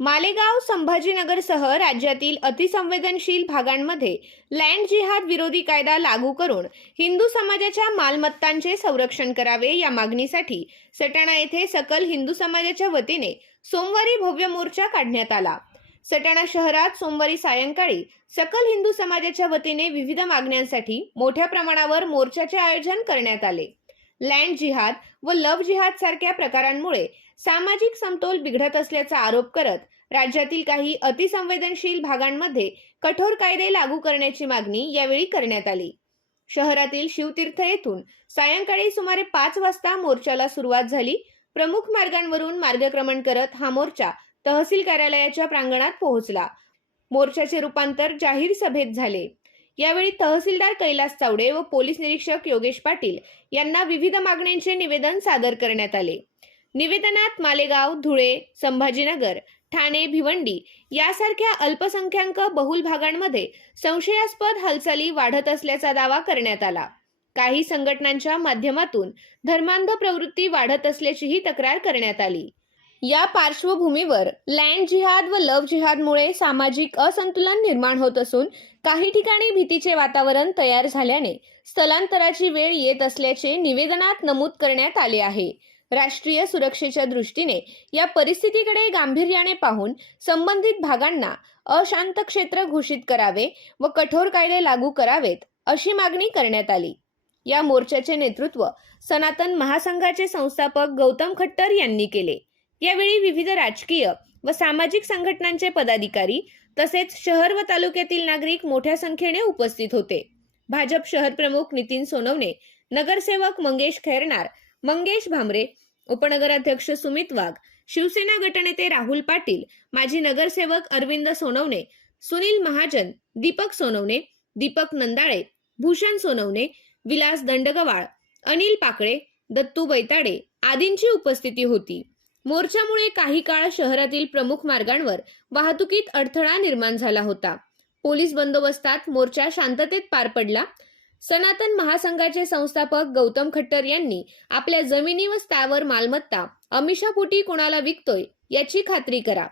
मालेगाव, संभाजीनगरसह राज्यातील अतिसंवेदनशील भागांमध्ये लँड जिहाद विरोधी कायदा लागू करून हिंदू समाजाच्या मालमत्तांचे संरक्षण करावे या मागणीसाठी सटाणा येथे सकल हिंदू समाजाच्या वतीने सोमवारी भव्य मोर्चा काढण्यात आला। सटाणा शहरात सोमवारी सायंकाळी सकल हिंदू समाजाच्या वतीने विविध मागण्यांसाठी मोठ्या प्रमाणावर मोर्चाचे आयोजन करण्यात आले। लँड जिहाद व लव्ह जिहाद सारख्या प्रकारांमुळे सामाजिक समतोल बिघडत असल्याचा आरोप करत राज्यातील काही अतिसंवेदनशील भागांमध्ये कठोर कायदे लागू करण्याची मागणी यावेळी करण्यात आली। शहरातील शिवतीर्थ येथून सायंकाळी सुमारे 5 वाजता मोर्चाला सुरुवात झाली। प्रमुख मार्गांवरून मार्गक्रमण करत हा मोर्चा तहसील कार्यालयाच्या प्रांगणात पोहोचला। मोर्चाचे रूपांतर जाहीर सभेत झाले। यावेळी तहसीलदार कैलास चावडे व पोलीस निरीक्षक योगेश पाटील यांना विविध मागण्यांचे निवेदन सादर करण्यात आले। निवेदनात मालेगाव, धुळे, संभाजीनगर, ठाणे, भिवंडी यासारख्या अल्पसंख्याक बहुल भागांमध्ये संशयास्पद हालचाली वाढत असल्याचा दावा करण्यात आला। काही संघटनांच्या माध्यमातून धर्मांध प्रवृत्ती वाढत असल्याचीही तक्रार करण्यात आली। या पार्श्वभूमीवर लँड जिहाद व लव्ह जिहादमुळे सामाजिक असंतुलन निर्माण होत असून काही ठिकाणी भीतीचे वातावरण तयार झाल्याने स्थलांतराची वेळ येत असल्याचे निवेदनात नमूद करण्यात आले आहे। राष्ट्रीय सुरक्षेच्या दृष्टीने या परिस्थितीकडे गांभीर्याने पाहून संबंधित भागांना अशांत क्षेत्र घोषित करावे व कठोर कायदे लागू करावेत अशी मागणी करण्यात आली। या मोर्चाचे नेतृत्व सनातन महासंघाचे संस्थापक गौतम खट्टर यांनी केले। यावेळी विविध राजकीय व सामाजिक संघटनांचे पदाधिकारी तसेच शहर व तालुक्यातील नागरिक मोठ्या संख्येने उपस्थित होते। भाजप शहर प्रमुख नितीन सोनवणे, नगरसेवक मंगेश खैरनार, मंगेश भामरे, उपनगराध्यक्ष सुमित वाघ, शिवसेना गटनेते राहुल पाटील, माजी नगरसेवक अरविंद सोनवणे, सुनील महाजन, दीपक सोनवणे, दीपक नंदाळे, भूषण सोनवणे, विलास दंडगवाळ, अनिल पाकळे, दत्तू बैताडे आदींची उपस्थिती होती। मोर्चामुळे काही काळ शहरातील प्रमुख मार्गांवर वाहतुकीत अडथळा निर्माण झाला होता। पोलीस बंदोबस्तात मोर्चा शांततेत पार पडला। सनातन महासंघाचे संस्थापक गौतम खट्टर यांनी आपल्या जमिनी व स्थावर मालमत्ता अमिषापोटी कोणाला विकतोय याची खात्री करा।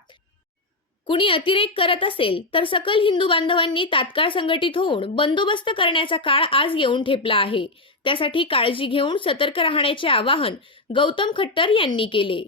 कुणी अतिरेक करत असेल तर सकल हिंदू बांधवांनी तात्काळ संघटित होऊन बंदोबस्त करण्याचा काळ आज येऊन ठेपला आहे। त्यासाठी काळजी घेऊन सतर्क राहण्याचे आवाहन गौतम खट्टर यांनी केले।